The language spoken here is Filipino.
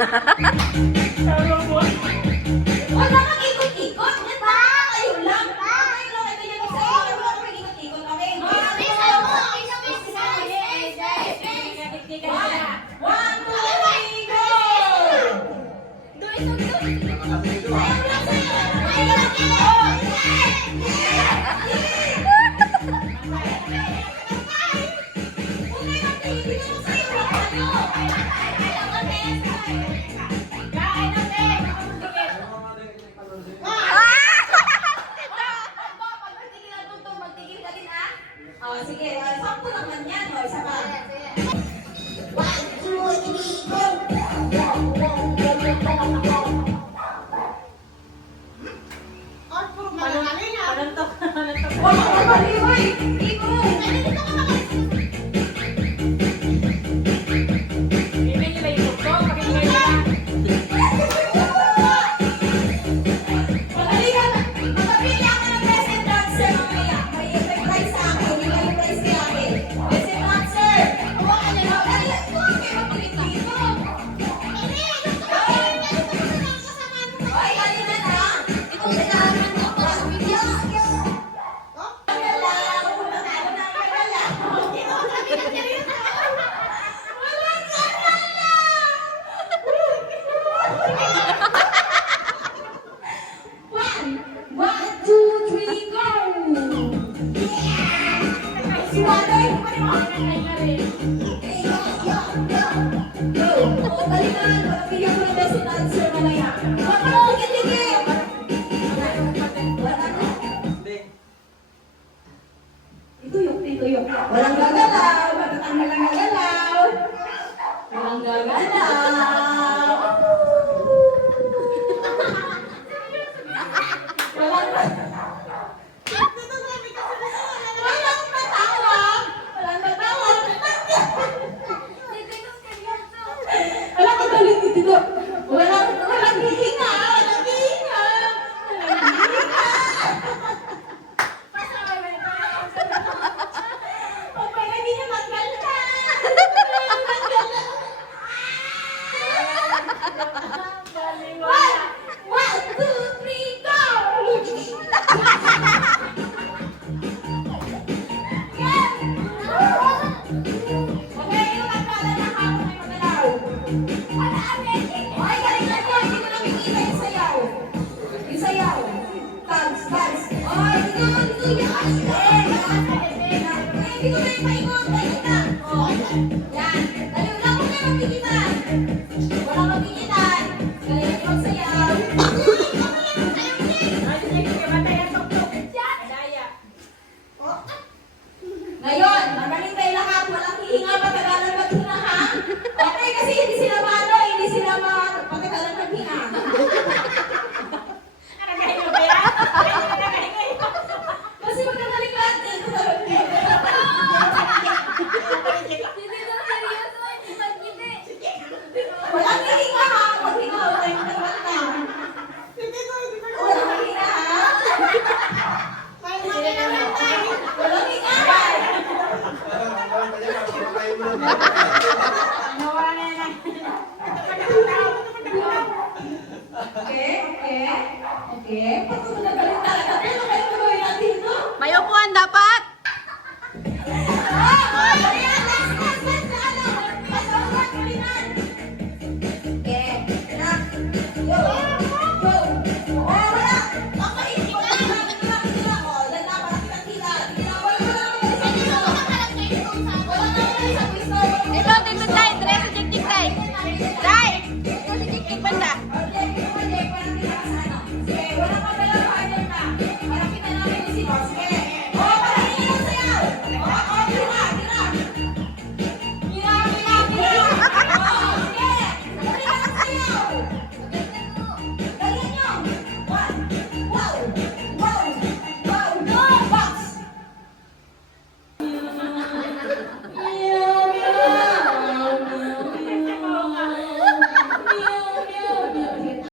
Wala kang ikot-ikot. Yan ba? Kayo lang. Kayo lang. Ito yan ang sa'yo. Wala kang ikot-ikot. Okay? One, two, three, go! Oh, sige, sampu naman yan. O, isa pa. One, two, three, go! Wala ka mali, oy! Iko! Pagalitan, magpapili ako ng best and dancer mamaya. May prize sa akin, may prize sa akin. Best and dancer! Hawakan niyo na. Dali, huwag kayo magpilit dito. Oy, dali na na. Itong sinalaman mo ako sa video. One, two, three, go! Si Wanoy, go! O, balikan. Bigyan ko ng best and answer mamaya. Wag mo, tigil-tigil. Wala na. Ituyok. Walang gagalaw. Walang gagalaw. Walang gagalaw. Walang matawag. Walang matawag. Wala ka galing dito. Walang hihinga. Walang hihinga. Walang hihinga. Okay, hindi niya magkanta. One, two, three, go! Okay, yung nagpala na hapon ay magalaw. Okay, galing lang yun. Hindi ko nakikita yung sayaw. Yung sayaw. Dance. Oh, dito yan. Dito na yung paikot. Paikot na. Oh, yan. Dali lang kung may magkikitan. Wala magkikitan. Galing yung magsayaw. Ngayon, magaling kayo lahat. Walang hihinga, patagalan maghinga, ha? Okay, kasi hindi sila hindi sila patagalan maghinga. Kasi magagaling lahat eh. Walang hihinga, ha? Maghinga, walang magkanta. Walang hihinga, ha? Walang hihinga, ha? Okay. Pag nagaling talaga, ano kayo gawin natin dito? May upuan dapat! Ah!